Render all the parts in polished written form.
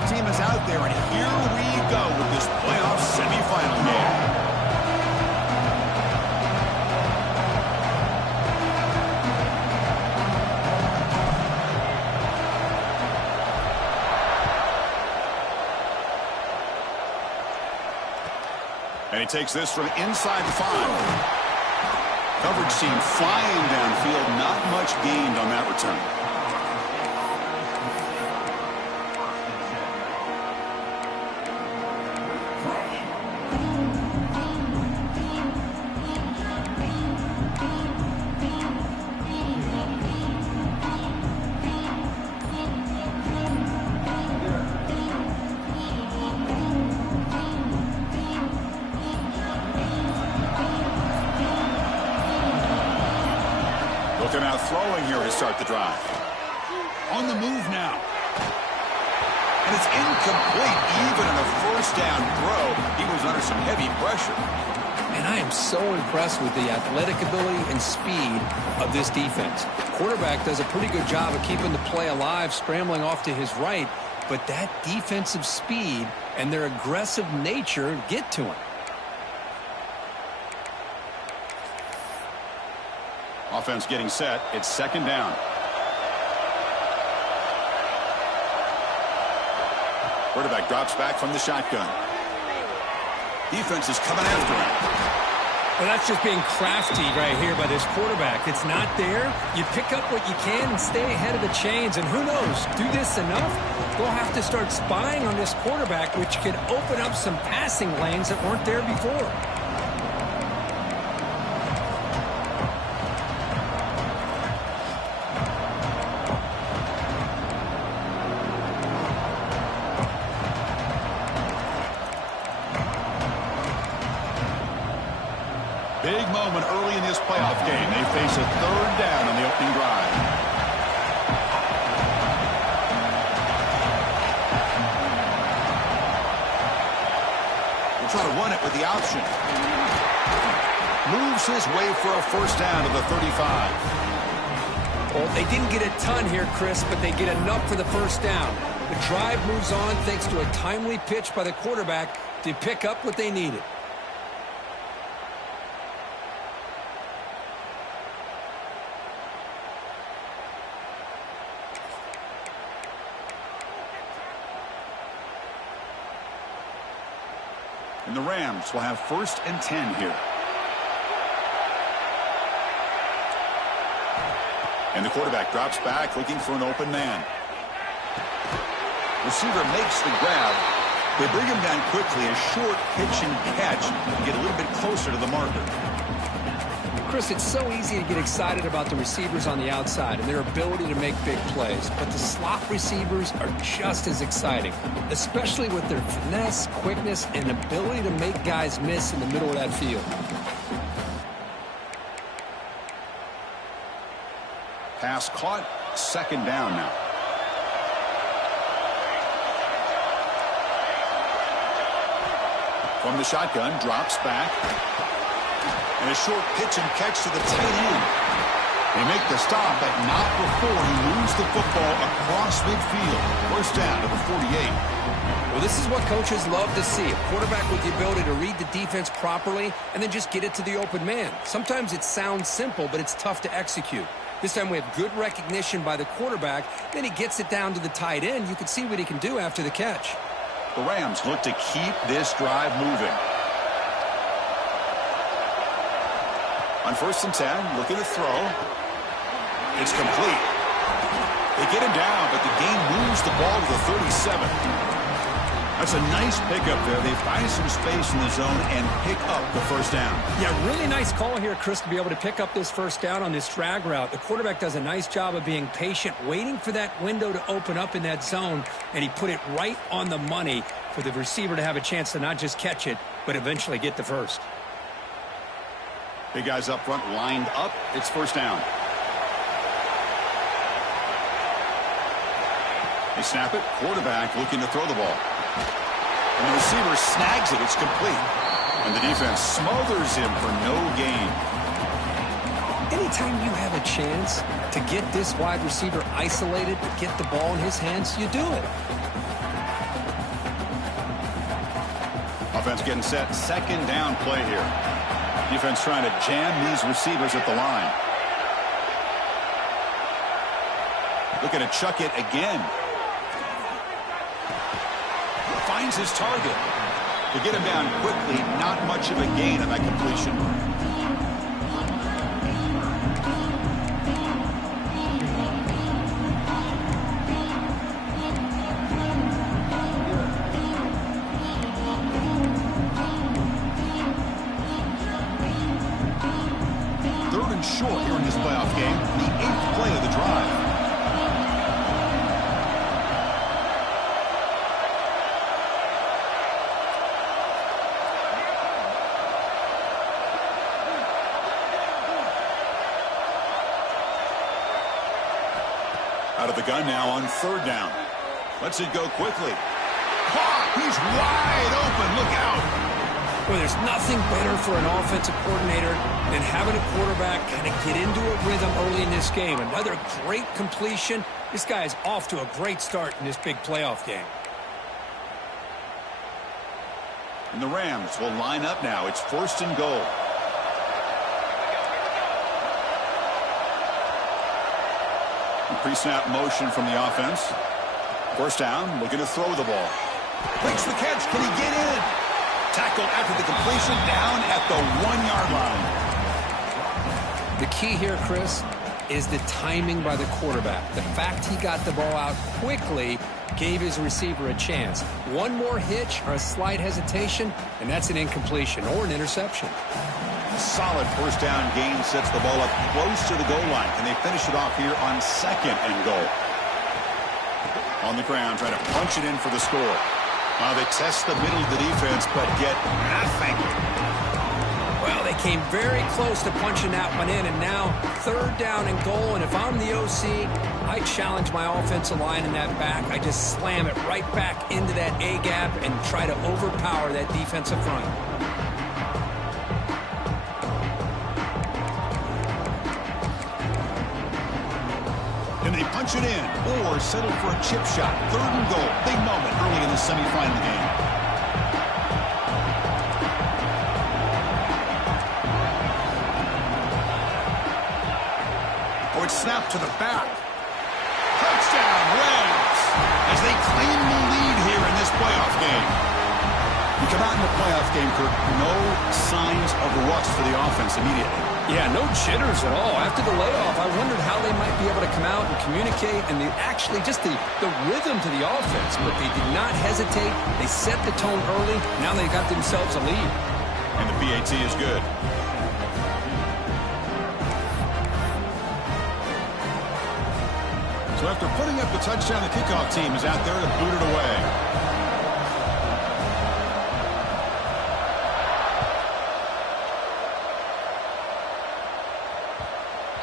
playoff team is out there, and here we go with this playoff semifinal game. And he takes this from inside the 5. Coverage team flying downfield. Not much gained on that return. Looking out throwing here to start the drive. On the move now. And it's incomplete. Even in a first down throw, he was under some heavy pressure. And I am so impressed with the athletic ability and speed of this defense. Quarterback does a pretty good job of keeping the play alive, scrambling off to his right, but that defensive speed and their aggressive nature get to him. Offense getting set. It's second down. Quarterback drops back from the shotgun. Defense is coming after him. Well, that's just being crafty right here by this quarterback. It's not there. You pick up what you can and stay ahead of the chains. And who knows, do this enough, they'll have to start spying on this quarterback, which could open up some passing lanes that weren't there before. Big moment early in this playoff game. They face a third down on the opening drive. We'll try to run it with the option. Moves his way for a first down to the 35. Well, they didn't get a ton here, Chris, but they get enough for the first down. The drive moves on thanks to a timely pitch by the quarterback to pick up what they needed. And the Rams will have 1st and 10 here. And the quarterback drops back looking for an open man. Receiver makes the grab. They bring him down quickly. A short pitch and catch to get a little bit closer to the marker. Chris, it's so easy to get excited about the receivers on the outside and their ability to make big plays, but the slot receivers are just as exciting, especially with their finesse, quickness, and ability to make guys miss in the middle of that field. Pass caught, second down now. From the shotgun, drops back. And a short pitch and catch to the tight end. They make the stop, but not before he moves the football across midfield. First down to the 48. Well, this is what coaches love to see. A quarterback with the ability to read the defense properly and then just get it to the open man. Sometimes it sounds simple, but it's tough to execute. This time we have good recognition by the quarterback. Then he gets it down to the tight end. You can see what he can do after the catch. The Rams look to keep this drive moving. On 1st and 10, looking to throw. It's complete. They get him down, but the game moves the ball to the 37. That's a nice pickup there. They find some space in the zone and pick up the first down. Yeah, really nice call here, Chris, to be able to pick up this first down on this drag route. The quarterback does a nice job of being patient, waiting for that window to open up in that zone, and he put it right on the money for the receiver to have a chance to not just catch it, but eventually get the first. Big guys up front lined up. It's first down. They snap it. Quarterback looking to throw the ball. And the receiver snags it. It's complete. And the defense smothers him for no gain. Anytime you have a chance to get this wide receiver isolated, to get the ball in his hands, you do it. Offense getting set. Second down play here. Defense trying to jam these receivers at the line. Looking to chuck it again. Finds his target. To get him down quickly, not much of a gain on that completion. Third and short here in this playoff game. The 8th play of the drive. Out of the gun now on third down. Lets it go quickly. He's wide open. Look out. Well, there's nothing better for an offensive coordinator than having a quarterback kind of get into a rhythm early in this game. Another great completion. This guy is off to a great start in this big playoff game. And the Rams will line up now. It's first and goal. Pre-snap motion from the offense. First down, looking to throw the ball. Makes the catch. Can he get in? Tackled after the completion, down at the 1-yard line. The key here, Chris, is the timing by the quarterback. The fact he got the ball out quickly gave his receiver a chance. One more hitch or a slight hesitation, and that's an incompletion or an interception. Solid first down gain sets the ball up close to the goal line. Can they finish it off here on second and goal? On the ground, trying to punch it in for the score. They test the middle of the defense, but get nothing. Well, they came very close to punching that one in, and now third down and goal. And if I'm the OC, I challenge my offensive line in that back. I just slam it right back into that A-gap and try to overpower that defensive front. Can they punch it in or settle for a chip shot? Third and goal. Big moment early in the semifinal game. Oh, it's snapped to the back. Touchdown, Rams, as they claim the lead here in this playoff game. You come out in the playoff game, Kirk, no signs of rust for the offense immediately. Yeah, no jitters at all. After the layoff, I wondered how they might be able to come out and communicate and actually just the rhythm to the offense. But they did not hesitate. They set the tone early. Now they've got themselves a lead. And the PAT is good. So after putting up the touchdown, the kickoff team is out there to boot it away.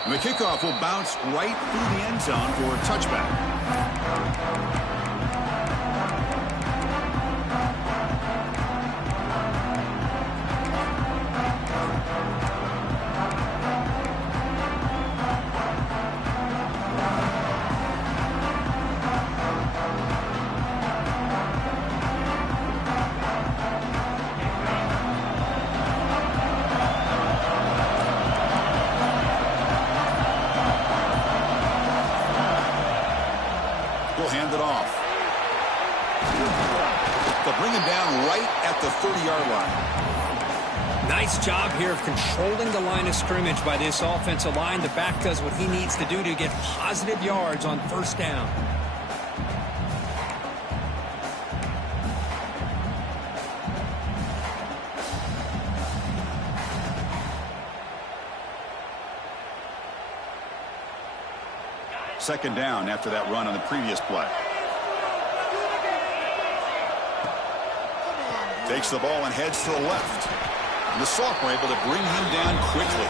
And the kickoff will bounce right through the end zone for a touchback. Hand it off. They'll bring him down right at the 30-yard line. Nice job here of controlling the line of scrimmage by this offensive line. The back does what he needs to do to get positive yards on first down. Second down after that run on the previous play. Takes the ball and heads to the left. And the sophomore able to bring him down quickly.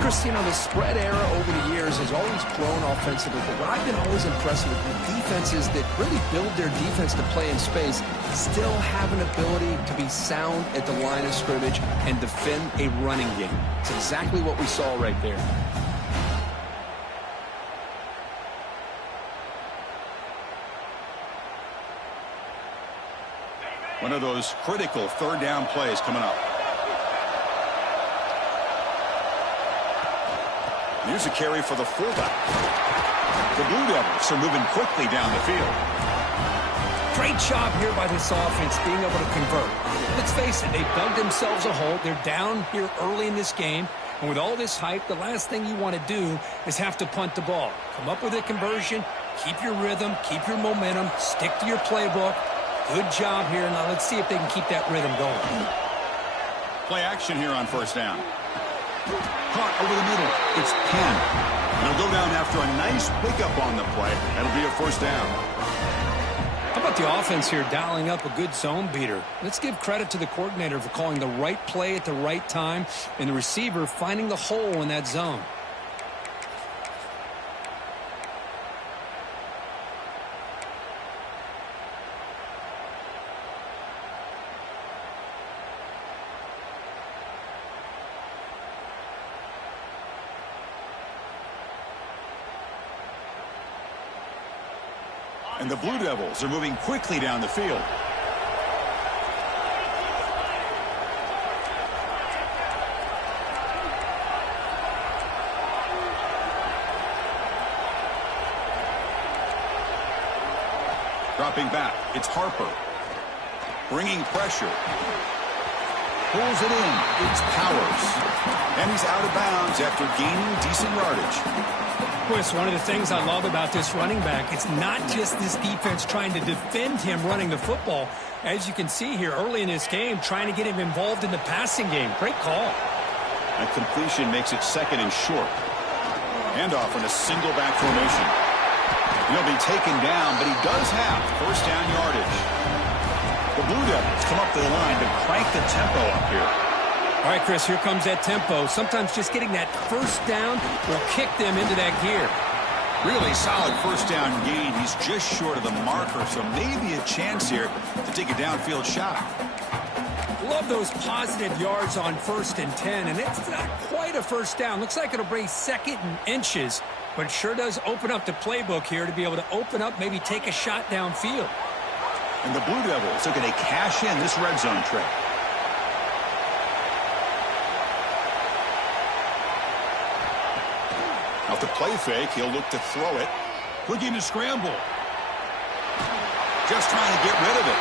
Chris, you know, the spread era over the years has always grown offensively, but what I've been always impressed with the defenses that really build their defense to play in space still have an ability to be sound at the line of scrimmage and defend a running game. It's exactly what we saw right there. One of those critical third down plays coming up. Here's a carry for the fullback. The Blue Devils are moving quickly down the field. Great job here by this offense being able to convert. Let's face it, they've dug themselves a hole. They're down here early in this game. And with all this hype, the last thing you want to do is have to punt the ball. Come up with a conversion, keep your rhythm, keep your momentum, stick to your playbook. Good job here. Now let's see if they can keep that rhythm going. Play action here on first down. Caught over the middle. It's Penn. And he'll go down after a nice pickup on the play. That'll be a first down. How about the offense here dialing up a good zone beater? Let's give credit to the coordinator for calling the right play at the right time and the receiver finding the hole in that zone. And the Blue Devils are moving quickly down the field. Dropping back, it's Harper. Bringing pressure. Pulls it in, it's Powers. And he's out of bounds after gaining decent yardage. Chris, one of the things I love about this running back, it's not just this defense trying to defend him running the football. As you can see here early in this game, trying to get him involved in the passing game. Great call. A completion makes it second and short. Handoff in a single back formation. He'll be taken down, but he does have first down yardage. The Blue Devils come up to the line to crank the tempo up here. All right, Chris, here comes that tempo. Sometimes just getting that first down will kick them into that gear. Really solid first down gain. He's just short of the marker, so maybe a chance here to take a downfield shot. Love those positive yards on 1st and 10, and it's not quite a first down. Looks like it'll bring second and inches, but it sure does open up the playbook here to be able to open up, maybe take a shot downfield. And the Blue Devils are going to cash in this red zone trip. Off the play fake, he'll look to throw it. Looking to scramble. Just trying to get rid of it.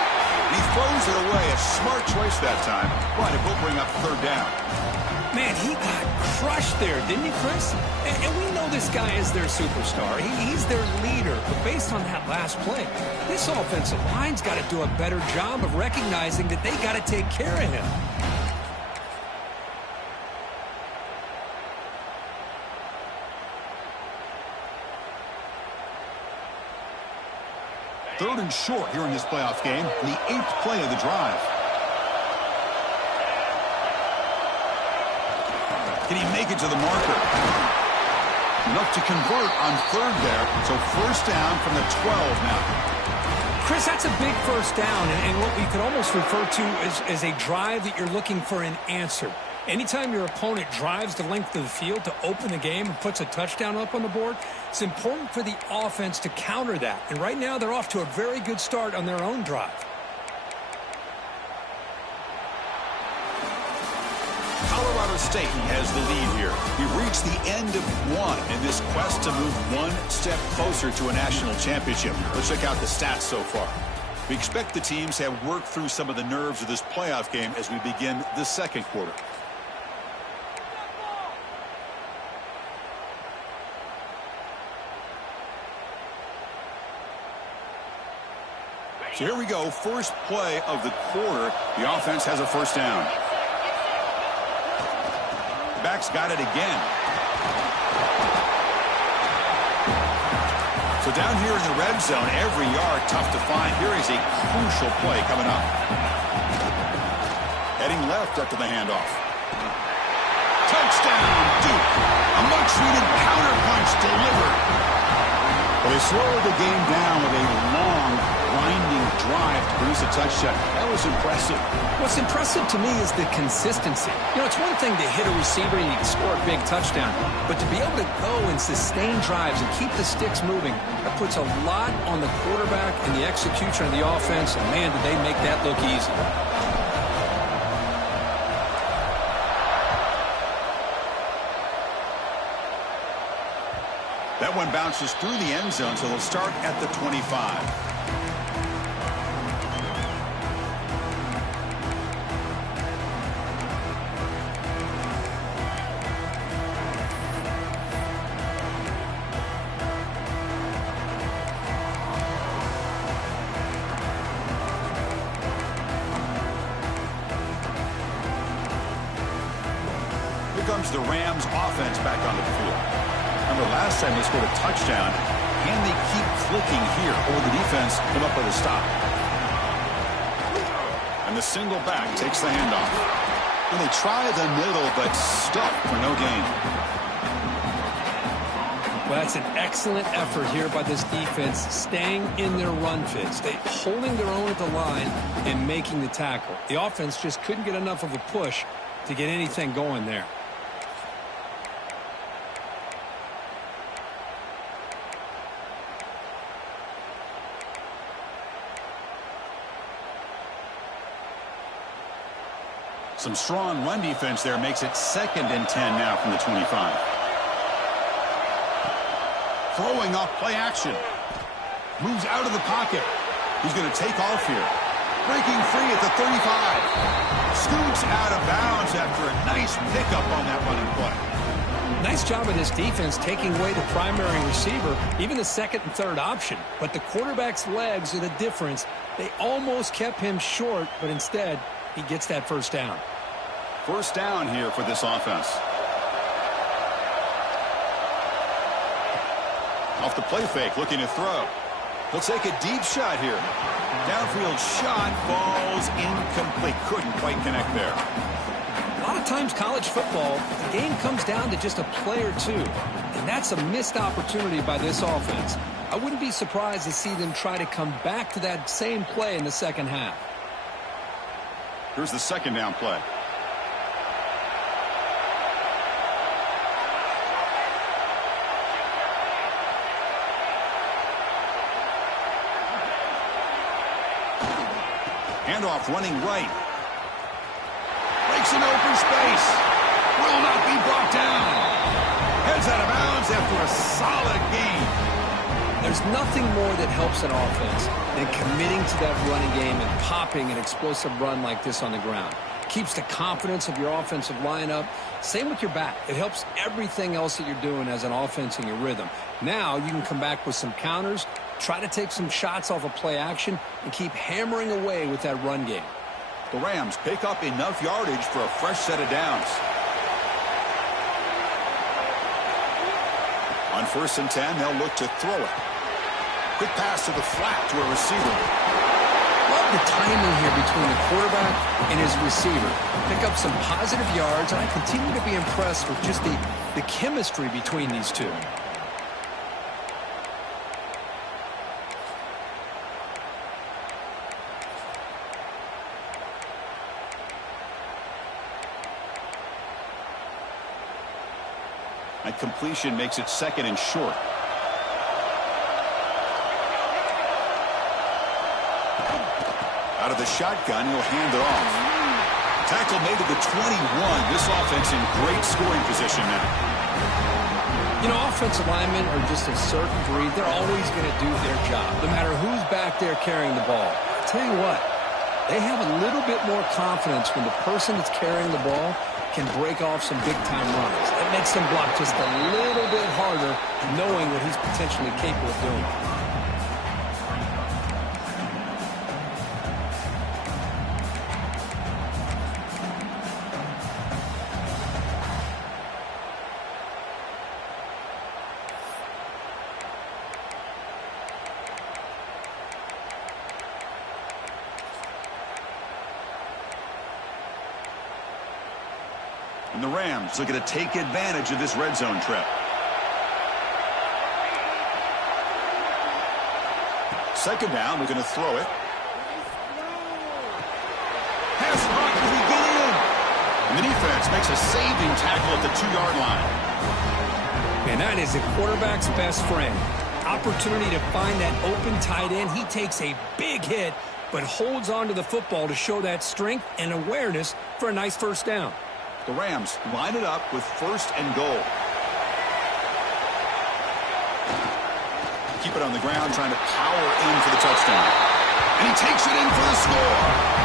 He throws it away. A smart choice that time, but it will bring up third down. Man, he got crushed there, didn't he, Chris? And we know this guy is their superstar. He's their leader. But based on that last play, this offensive line's got to do a better job of recognizing that they got to take care of him. Third and short here in this playoff game, the 8th play of the drive. Can he make it to the marker? Enough to convert on third there, so first down from the 12 now. Chris, that's a big first down, and what we could almost refer to as a drive that you're looking for an answer. Anytime your opponent drives the length of the field to open the game and puts a touchdown up on the board, it's important for the offense to counter that. And right now, they're off to a very good start on their own drive. Colorado State has the lead here. We've reached the end of one in this quest to move one step closer to a national championship. Let's check out the stats so far. We expect the teams have worked through some of the nerves of this playoff game as we begin the second quarter. So here we go, first play of the quarter. The offense has a first down. The back's got it again. So down here in the red zone, every yard tough to find. Here is a crucial play coming up. Heading left after the handoff. Touchdown, Duke. A much-needed counter punch delivered. Well, they slow the game down with a long, winding drive to produce a touchdown. That was impressive. What's impressive to me is the consistency. You know, it's one thing to hit a receiver and you can score a big touchdown, but to be able to go and sustain drives and keep the sticks moving, that puts a lot on the quarterback and the execution of the offense, and man, did they make that look easy. That one bounces through the end zone, so they'll start at the 25. Here comes the Rams offense back onto the field. Remember, last time they scored a touchdown, and they keep clicking here, or the defense come up with a stop. And the single back takes the handoff. And they try the middle, but stuck for no gain. Well, that's an excellent effort here by this defense, staying in their run fits. They holding their own at the line and making the tackle. The offense just couldn't get enough of a push to get anything going there. Some strong run defense there makes it 2nd and 10 now from the 25. Throwing off play action. Moves out of the pocket. He's going to take off here. Breaking free at the 35. Scoots out of bounds after a nice pickup on that running play. Nice job of this defense taking away the primary receiver, even the 2nd and 3rd option. But the quarterback's legs are the difference. They almost kept him short, but instead, he gets that first down. First down here for this offense. Off the play fake, looking to throw. He'll take a deep shot here. Downfield shot falls incomplete. Couldn't quite connect there. A lot of times college football, the game comes down to just a play or two. And that's a missed opportunity by this offense. I wouldn't be surprised to see them try to come back to that same play in the second half. Here's the second down play. Handoff running right. Breaks an open space. Will not be brought down. Heads out of bounds after a solid gain. There's nothing more that helps an offense than committing to that running game and popping an explosive run like this on the ground. Keeps the confidence of your offensive lineup. Same with your back. It helps everything else that you're doing as an offense in your rhythm. Now you can come back with some counters, try to take some shots off of play action, and keep hammering away with that run game. The Rams pick up enough yardage for a fresh set of downs. On 1st and 10, they'll look to throw it. Quick pass to the flat to a receiver. Love the timing here between the quarterback and his receiver. Pick up some positive yards, and I continue to be impressed with just the chemistry between these two. That completion makes it 2nd and short. Out of the shotgun, he'll hand it off. Tackle made to the 21. This offense in great scoring position now. You know, offensive linemen are just a certain breed. They're always going to do their job, no matter who's back there carrying the ball. I'll tell you what, they have a little bit more confidence when the person that's carrying the ball can break off some big-time runs. It makes them block just a little bit harder, knowing what he's potentially capable of doing. And the Rams looking to take advantage of this red zone trip. Second down, we're going to throw it. Pass block as we get in. And the defense makes a saving tackle at the 2-yard line. And that is a quarterback's best friend. Opportunity to find that open tight end. He takes a big hit, but holds on to the football to show that strength and awareness for a nice first down. The Rams line it up with 1st and goal. Keep it on the ground, trying to power in for the touchdown. And he takes it in for the score.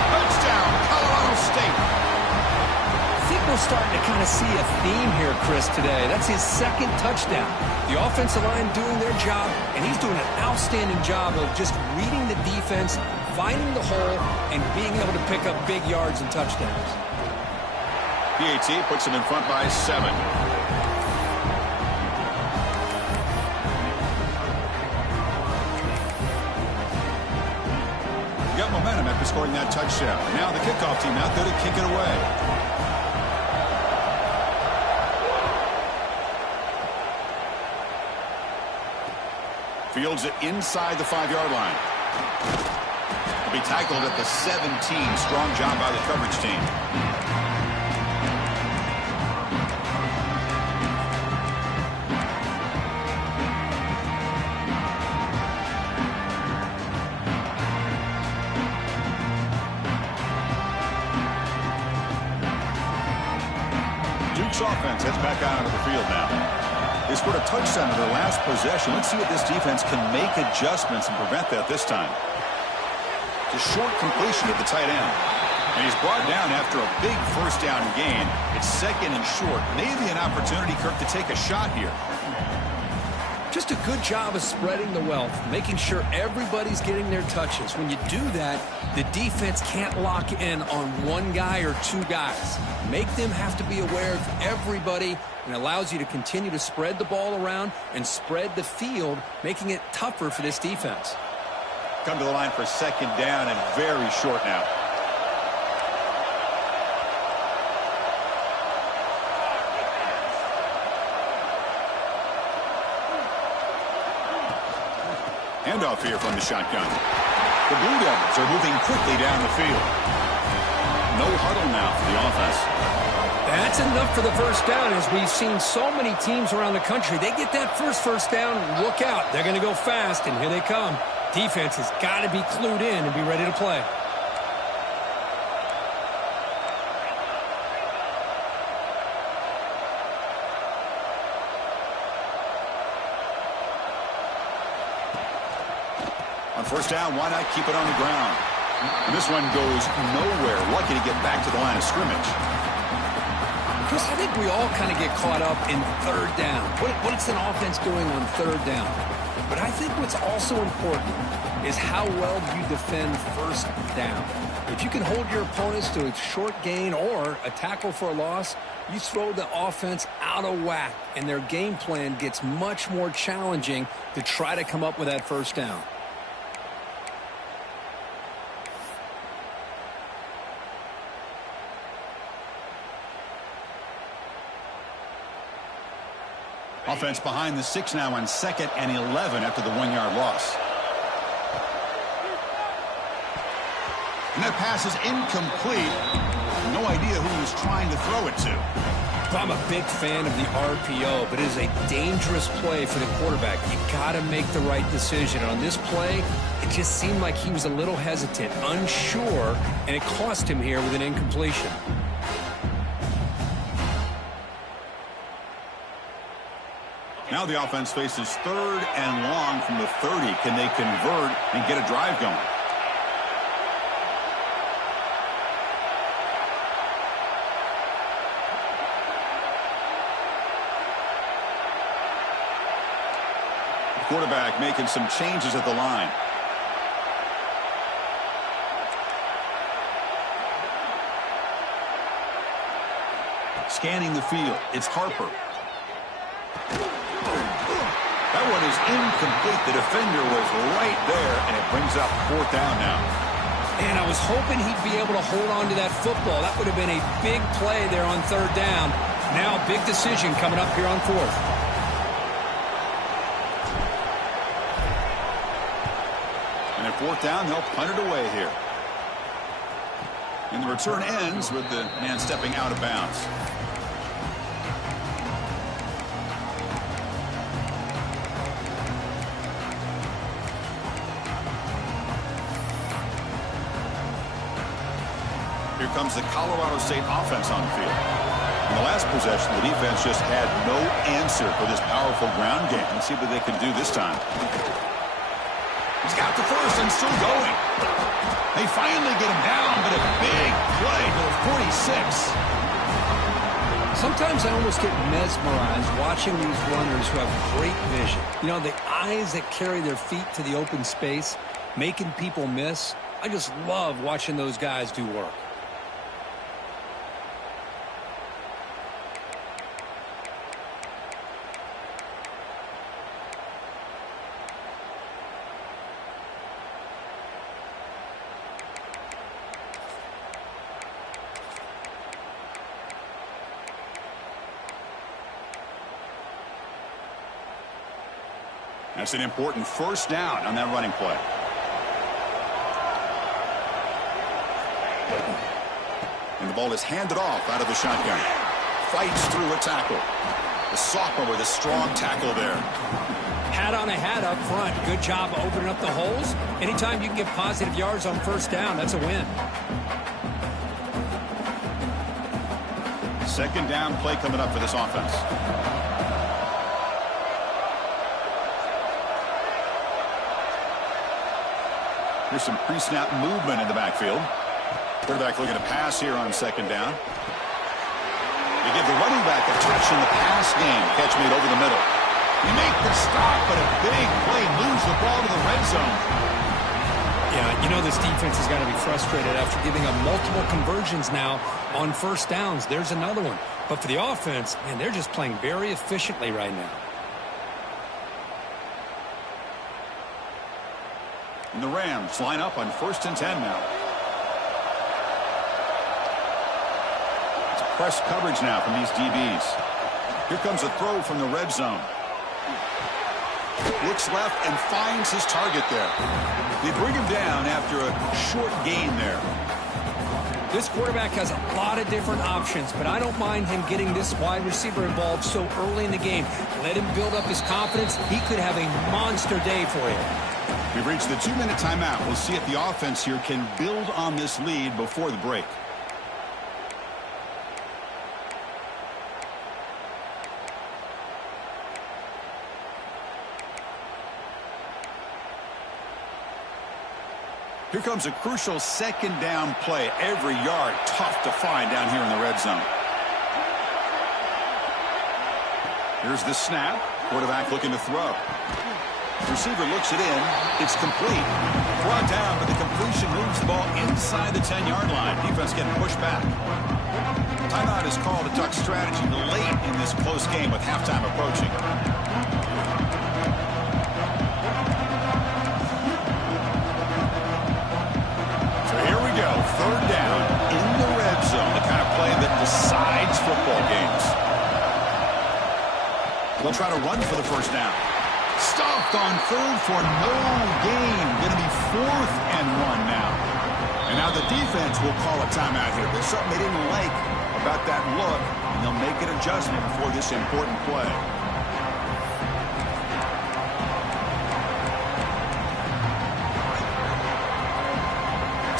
Touchdown, Colorado State. I think we're starting to kind of see a theme here, Chris, today. That's his 2nd touchdown. The offensive line doing their job, and he's doing an outstanding job of just reading the defense, finding the hole, and being able to pick up big yards and touchdowns. PAT puts him in front by 7. Got momentum after scoring that touchdown. Now the kickoff team out there to kick it away. Fields it inside the 5-yard line. He'll be tackled at the 17. Strong job by the coverage team. Duke's offense heads back out onto the field now. They scored a touchdown in their last possession. Let's see if this defense can make adjustments and prevent that this time. It's a short completion at the tight end. And he's brought down after a big first down gain. It's 2nd and short. Maybe an opportunity, Kirk, to take a shot here. Just a good job of spreading the wealth, making sure everybody's getting their touches. When you do that, the defense can't lock in on one guy or 2 guys. Make them have to be aware of everybody, and allows you to continue to spread the ball around and spread the field, making it tougher for this defense. Come to the line for 2nd down and very short now. Handoff here from the shotgun. The Blue Devils are moving quickly down the field. No huddle now for the offense. That's enough for the first down. As we've seen so many teams around the country, they get that first down, look out. They're going to go fast, and here they come. Defense has got to be clued in and be ready to play. On first down, why not keep it on the ground? And this one goes nowhere. Lucky to get back to the line of scrimmage. Chris, I think we all kind of get caught up in 3rd down. What's an offense doing on 3rd down? But I think what's also important is how well you defend 1st down. If you can hold your opponents to a short gain or a tackle for a loss, you throw the offense out of whack, and their game plan gets much more challenging to try to come up with that 1st down. Offense behind the 6 now on 2nd and 11 after the 1-yard loss. And that pass is incomplete. No idea who he was trying to throw it to. I'm a big fan of the RPO, but it is a dangerous play for the quarterback. You got to make the right decision. On this play, it just seemed like he was a little hesitant, unsure, and it cost him here with an incompletion. Now the offense faces 3rd and long from the 30. Can they convert and get a drive going? The quarterback making some changes at the line. Scanning the field, it's Harper. That one is incomplete. The defender was right there, and it brings up 4th down now. And I was hoping he'd be able to hold on to that football. That would have been a big play there on 3rd down. Now a big decision coming up here on 4th. fourth down, they'll punt it away here. And the return ends with the man stepping out of bounds. Here comes the Colorado State offense on the field. In the last possession, the defense just had no answer for this powerful ground game. Let's see what they can do this time. He's got the first and still going. They finally get him down, but a big play to the 46. Sometimes I almost get mesmerized watching these runners who have great vision. You know, the eyes that carry their feet to the open space, making people miss. I just love watching those guys do work. That's an important first down on that running play. And the ball is handed off out of the shotgun. Fights through a tackle. The sophomore with a strong tackle there. Hat on a hat up front. Good job opening up the holes. Anytime you can get positive yards on first down, that's a win. Second down play coming up for this offense. Here's some pre-snap movement in the backfield. Quarterback looking to pass here on second down. They give the running back a touch in the pass game. Catch made over the middle. They make the stop, but a big play moves the ball to the red zone. Yeah, you know this defense has got to be frustrated after giving up multiple conversions now on first downs. There's another one. But for the offense, man, they're just playing very efficiently right now. And the Rams line up on 1st and 10 now. It's press coverage now from these DBs. Here comes a throw from the red zone. Looks left and finds his target there. They bring him down after a short gain there. This quarterback has a lot of different options, but I don't mind him getting this wide receiver involved so early in the game. Let him build up his confidence. He could have a monster day for you. We've reached the 2-minute timeout. We'll see if the offense here can build on this lead before the break. Here comes a crucial second down play. Every yard tough to find down here in the red zone. Here's the snap. Quarterback looking to throw. Receiver looks it in. It's complete. Brought down, but the completion moves the ball inside the 10-yard line. Defense getting pushed back. Timeout is called to Duck strategy late in this close game with halftime approaching. So here we go. Third down in the red zone. The kind of play that decides football games. They'll try to run for the first down. Stopped on third for no gain. Going to be 4th and 1 now. And now the defense will call a timeout here. There's something they didn't like about that look, and they'll make an adjustment for this important play.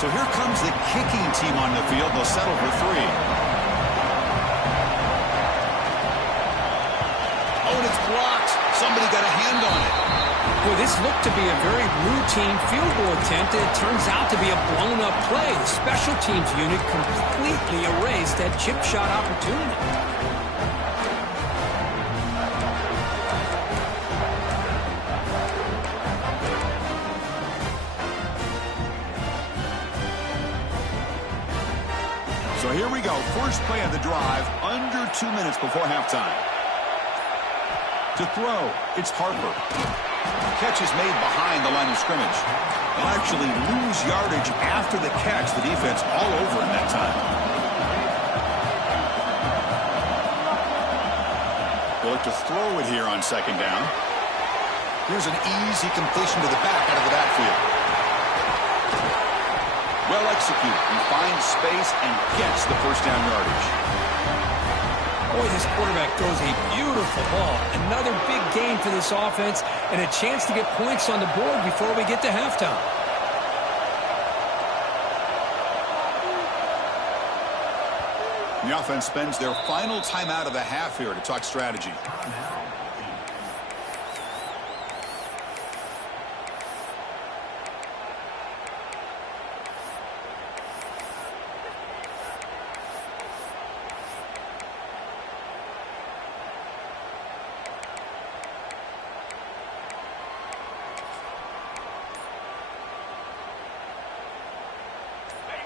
So here comes the kicking team on the field. They'll settle for 3. Oh, and it's blocked. Somebody got a hand on it. Well, this looked to be a very routine field goal attempt, and it turns out to be a blown-up play. The special teams unit completely erased that chip shot opportunity. So here we go. First play of the drive, under 2 minutes before halftime. To throw, it's Harper. Catch is made behind the line of scrimmage. They'll actually lose yardage after the catch. The defense all over him that time. They'll look to throw it here on second down. Here's an easy completion to the back out of the backfield. well executed. He finds space and gets the first down yardage. Boy, this quarterback throws a beautiful ball. Another big gain for this offense and a chance to get points on the board before we get to halftime. The offense spends their final timeout of the half here to talk strategy.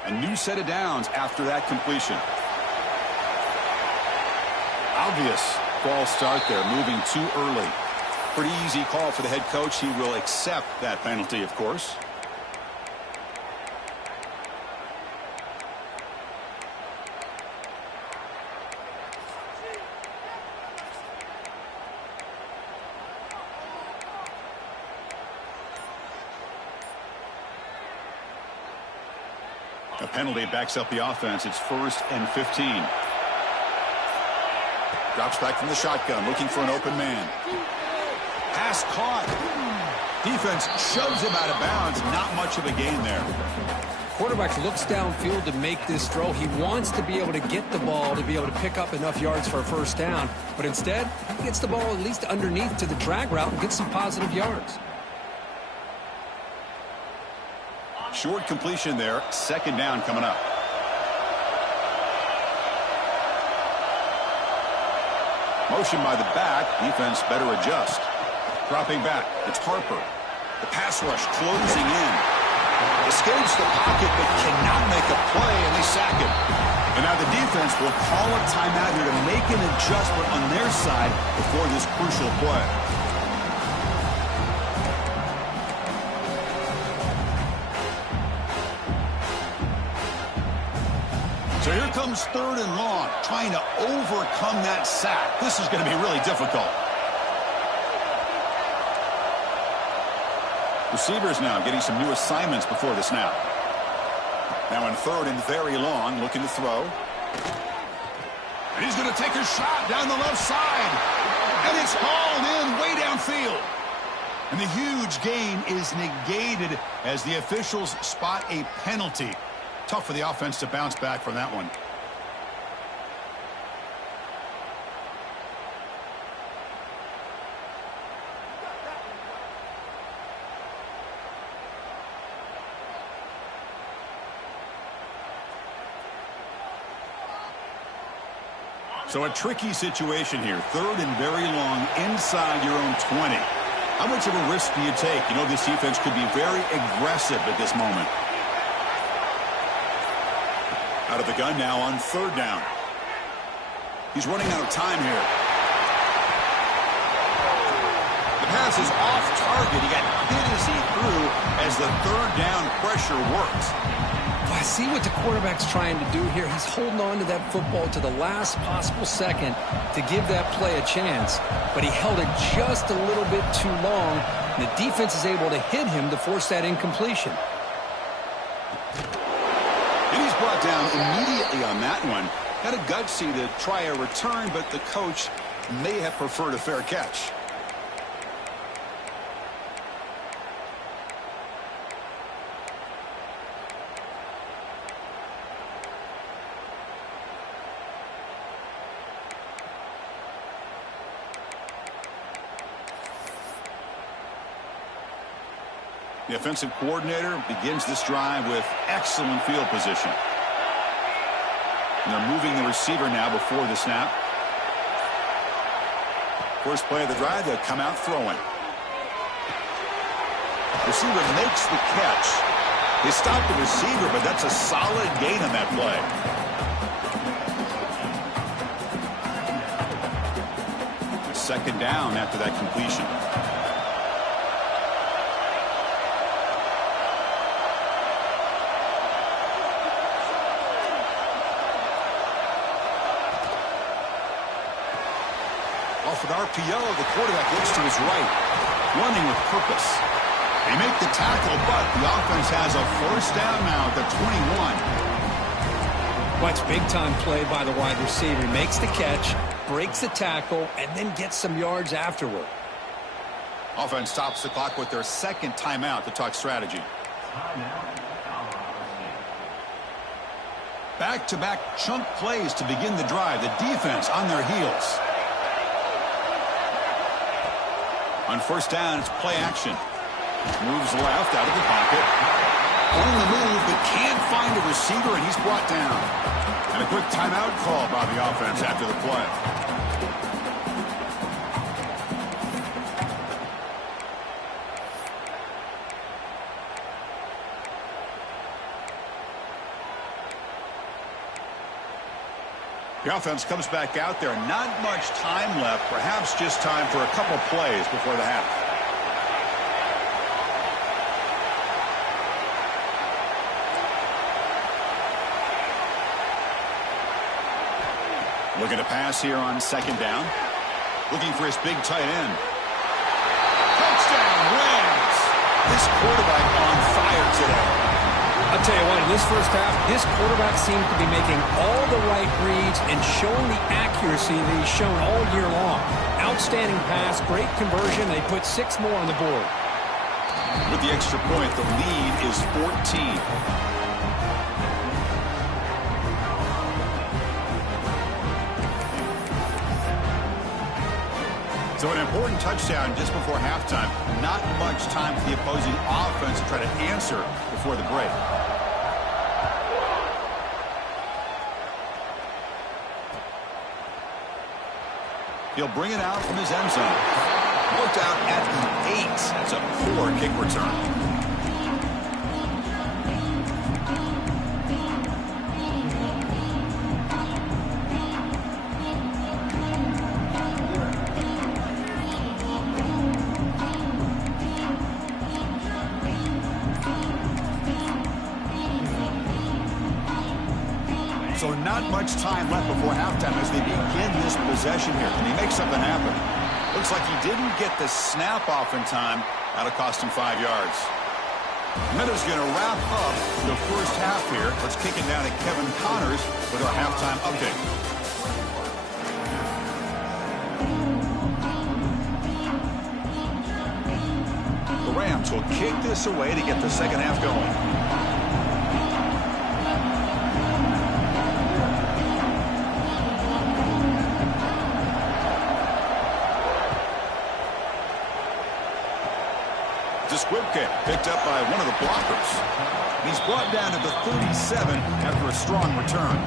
A new set of downs after that completion. Obvious false start there, moving too early. Pretty easy call for the head coach. He will accept that penalty, of course. A penalty backs up the offense. It's 1st and 15. Drops back from the shotgun, looking for an open man. Pass caught. Defense shoves him out of bounds. Not much of a gain there. Quarterback looks downfield to make this throw. He wants to be able to get the ball to be able to pick up enough yards for a first down. But instead, he gets the ball at least underneath to the drag route and gets some positive yards. Short completion there. 2nd down coming up. Motion by the back. Defense better adjust. Dropping back. It's Harper. The pass rush closing in. Escapes the pocket but cannot make a play, and they sack him. And now the defense will call a timeout here to make an adjustment on their side before this crucial play. So here comes 3rd and long, trying to overcome that sack. This is going to be really difficult. Receivers now getting some new assignments before the snap. Now in 3rd and very long, looking to throw. And he's going to take a shot down the left side. And it's hauled in way downfield. And the huge gain is negated as the officials spot a penalty. Tough for the offense to bounce back from that one. So a tricky situation here. 3rd and very long inside your own 20. How much of a risk do you take? You know this defense could be very aggressive at this moment. Out of the gun now on 3rd down. He's running out of time here. The pass is off target. He got hit as he threw as the 3rd down pressure works. I see what the quarterback's trying to do here. He's holding on to that football to the last possible second to give that play a chance. But he held it just a little bit too long. And the defense is able to hit him to force that incompletion. Brought down immediately on that one. Had a gutsy to try a return, but the coach may have preferred a fair catch. The offensive coordinator begins this drive with excellent field position. And they're moving the receiver now before the snap. First play of the drive, they'll come out throwing. Receiver makes the catch. They stop the receiver, but that's a solid gain on that play. Second down after that completion. Off an RPO, the quarterback looks to his right, running with purpose. They make the tackle, but the offense has a first down now at the 21. Watch big-time play by the wide receiver. He makes the catch, breaks the tackle, and then gets some yards afterward. Offense stops the clock with their second timeout to talk strategy. Back-to-back chunk plays to begin the drive. The defense on their heels. On first down, it's play action. Moves left out of the pocket. On the move, but can't find a receiver, and he's brought down. And a quick timeout call by the offense after the play. The offense comes back out there. Not much time left. Perhaps just time for a couple plays before the half. Looking to pass here on second down. Looking for his big tight end. Touchdown, Rams! This quarterback on fire today. I'll tell you what, in this first half, this quarterback seems to be making all the right reads and showing the accuracy that he's shown all year long. Outstanding pass, great conversion. They put 6 more on the board. With the extra point, the lead is 14. So an important touchdown just before halftime. Not much time for the opposing offense to try to answer before the break. He'll bring it out from his end zone. Worked out at the 8. That's a poor kick return. So not much time left before halftime as they begin this possession here. Can he make something happen? Looks like he didn't get the snap off in time. That'll cost him 5 yards. Minuta's going to wrap up the first half here. Let's kick it down to Kevin Connors with our halftime update. The Rams will kick this away to get the second half going. Picked up by one of the blockers. He's brought down to the 37 after a strong return.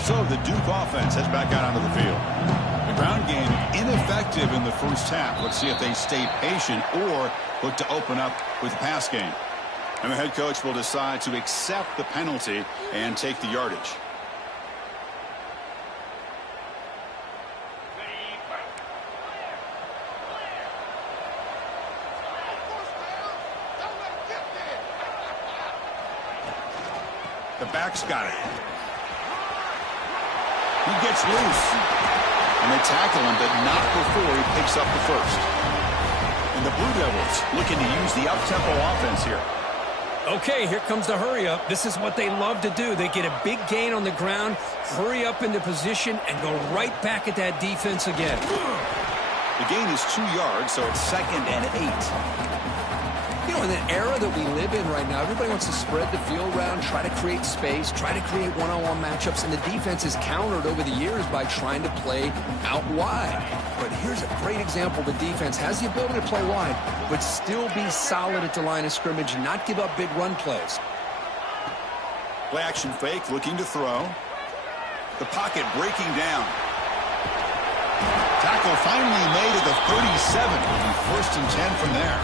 So the Duke offense heads back out onto the field. Ground game ineffective in the first half. Let's see if they stay patient or look to open up with the pass game. And the head coach will decide to accept the penalty and take the yardage. The back's got it. He gets loose. And they tackle him, but not before he picks up the first. And the Blue Devils looking to use the up-tempo offense here. Okay, here comes the hurry-up. This is what they love to do. They get a big gain on the ground, hurry up into position, and go right back at that defense again. The gain is 2 yards, so it's 2nd and 8. You know, in the era that we live in right now, everybody wants to spread the field around, try to create space, try to create one-on-one matchups, and the defense is countered over the years by trying to play out wide. But here's a great example. The defense has the ability to play wide, but still be solid at the line of scrimmage and not give up big run plays. Play action fake, looking to throw. The pocket breaking down. Tackle finally made at the 37. It'll be 1st and 10 from there.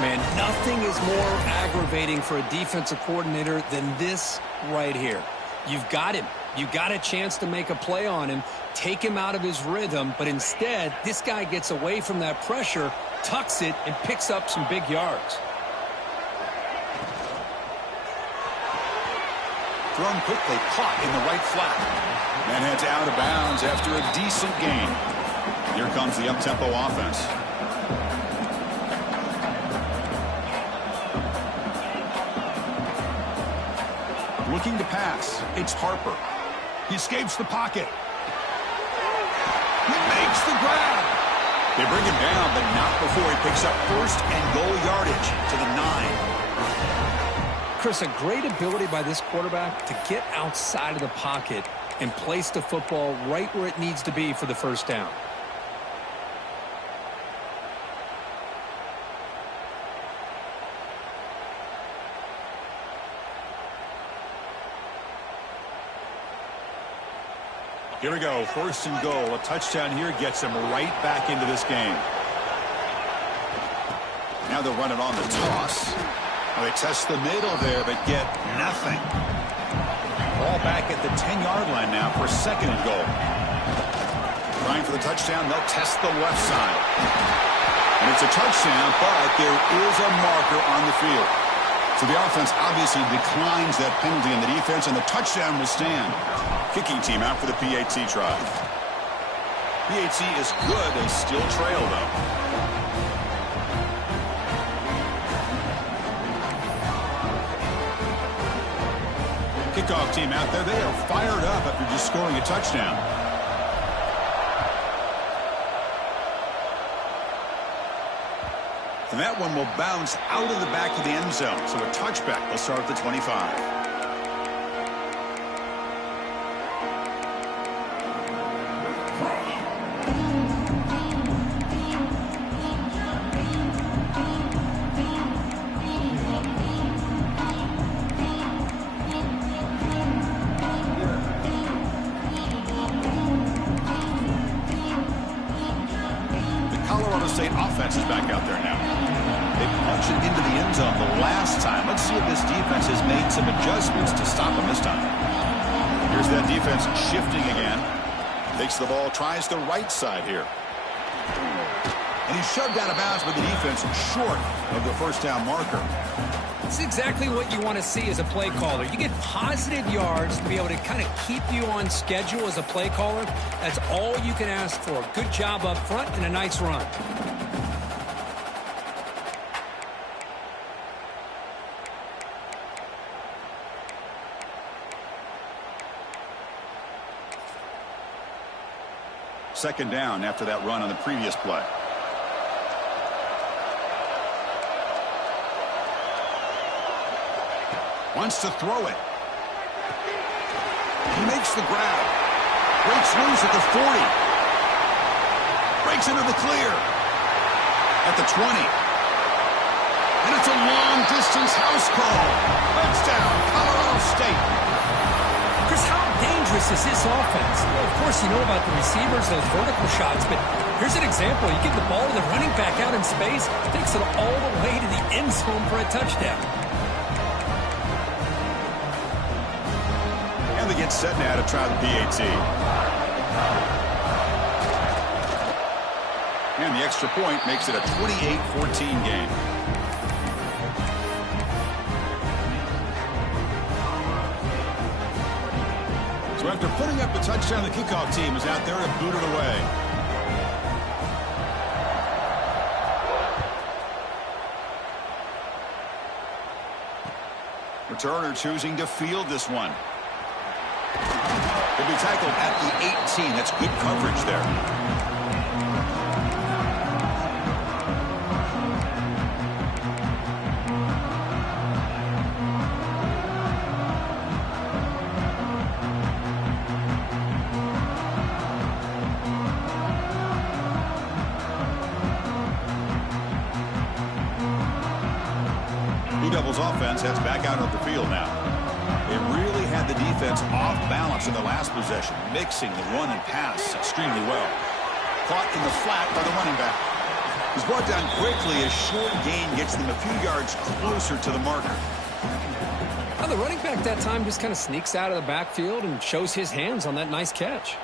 Man, nothing is more aggravating for a defensive coordinator than this right here. You've got him. You got a chance to make a play on him, take him out of his rhythm, but instead, this guy gets away from that pressure, tucks it, and picks up some big yards. Thrown quickly, caught in the right flat. And heads out of bounds after a decent gain. Here comes the up-tempo offense. Looking to pass. It's Harper. He escapes the pocket. He makes the grab. They bring him down, but not before he picks up first and goal yardage to the 9. Chris, a great ability by this quarterback to get outside of the pocket and place the football right where it needs to be for the first down. Here we go, first and goal. A touchdown here gets him right back into this game. Now they'll run it on the toss. Well, they test the middle there, but get nothing. Ball back at the 10-yard line now for second and goal. Trying for the touchdown, they'll test the left side. And it's a touchdown, but there is a marker on the field. So the offense obviously declines that penalty, and the defense and the touchdown will stand. Kicking team out for the PAT try. PAT is good. They still trail, though. Kickoff team out there. They are fired up after just scoring a touchdown. And that one will bounce out of the back of the end zone. So a touchback will start at the 25. Offense is back out there now. They punch it into the end zone the last time. Let's see if this defense has made some adjustments to stop them this time. Here's that defense shifting again. Takes the ball, tries the right side here. And he's shoved out of bounds by the defense short of the first down marker. It's exactly what you want to see as a play caller. You get positive yards to be able to kind of keep you on schedule as a play caller. That's all you can ask for. Good job up front and a nice run. Second down after that run on the previous play. Wants to throw it. He makes the grab. Breaks loose at the 40. Breaks into the clear. At the 20. And it's a long-distance house call. Touchdown, Colorado State. Chris, how dangerous is this offense? Well, of course, you know about the receivers, those vertical shots, but here's an example. You give the ball to the running back out in space, takes it all the way to the end zone for a touchdown. And they get set now to try the PAT. And the extra point makes it a 28-14 game. So after putting up the touchdown, the kickoff team is out there to boot it away. Returner choosing to field this one. He'll be tackled at the 18. That's good coverage there. Offense heads back out of the field now. They really had the defense off balance in the last possession, mixing the run and pass extremely well. Caught in the flat by the running back. He's brought down quickly. A short gain gets them a few yards closer to the marker. Now the running back that time just kind of sneaks out of the backfield and shows his hands on that nice catch.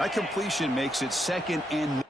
That completion makes it 2nd and